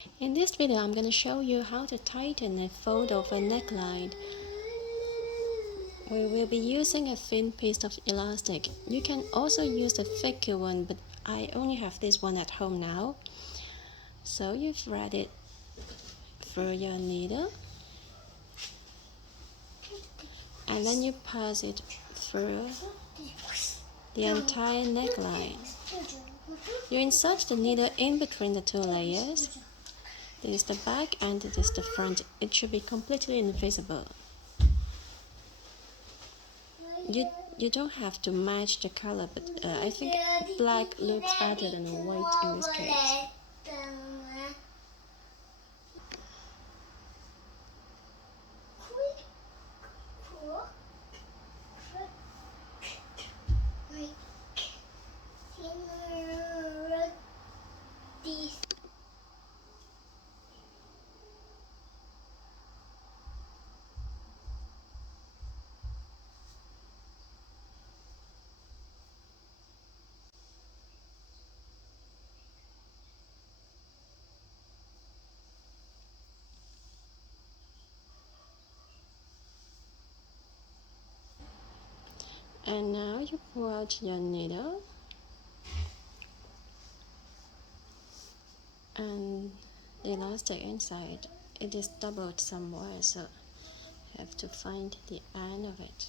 In this video, I'm going to show you how to tighten a fold-over neckline. We will be using a thin piece of elastic. You can also use a thicker one, but I only have this one at home now. So you thread it through your needle, and then you pass it through the entire neckline. You insert the needle in between the two layers. This is the back and this is the front. It should be completely invisible. You don't have to match the color, but I think black looks better than white in this case. And now you pull out your needle and the elastic inside. It is doubled somewhere, so you have to find the end of it.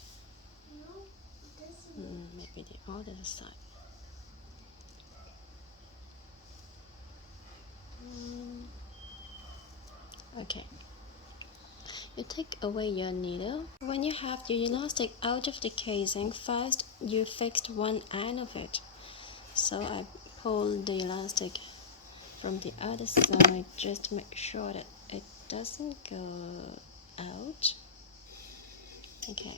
Maybe the other side. Okay. You take away your needle. When you have your elastic out of the casing, first you fixed one end of it. So I pulled the elastic from the other side just to make sure that it doesn't go out. Okay.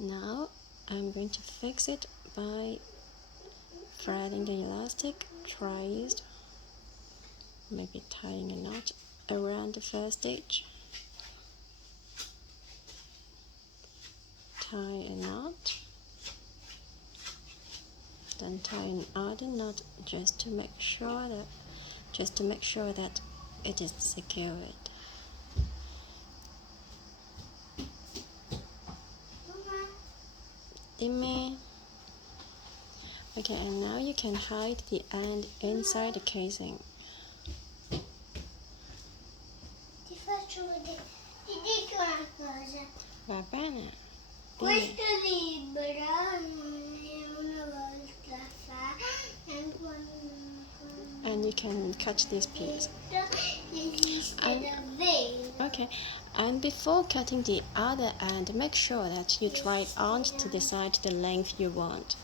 Now I'm going to fix it by threading the elastic twice, maybe tying a knot around the first stitch. Tie a knot, then tie another knot just to make sure that it is secured. Dimmy. Okay, and now you can hide the end inside the casing. Va bene. Questo libro è una volta fa and you can cut this piece. Okay, and before cutting the other end, make sure that you try it on to decide the length you want.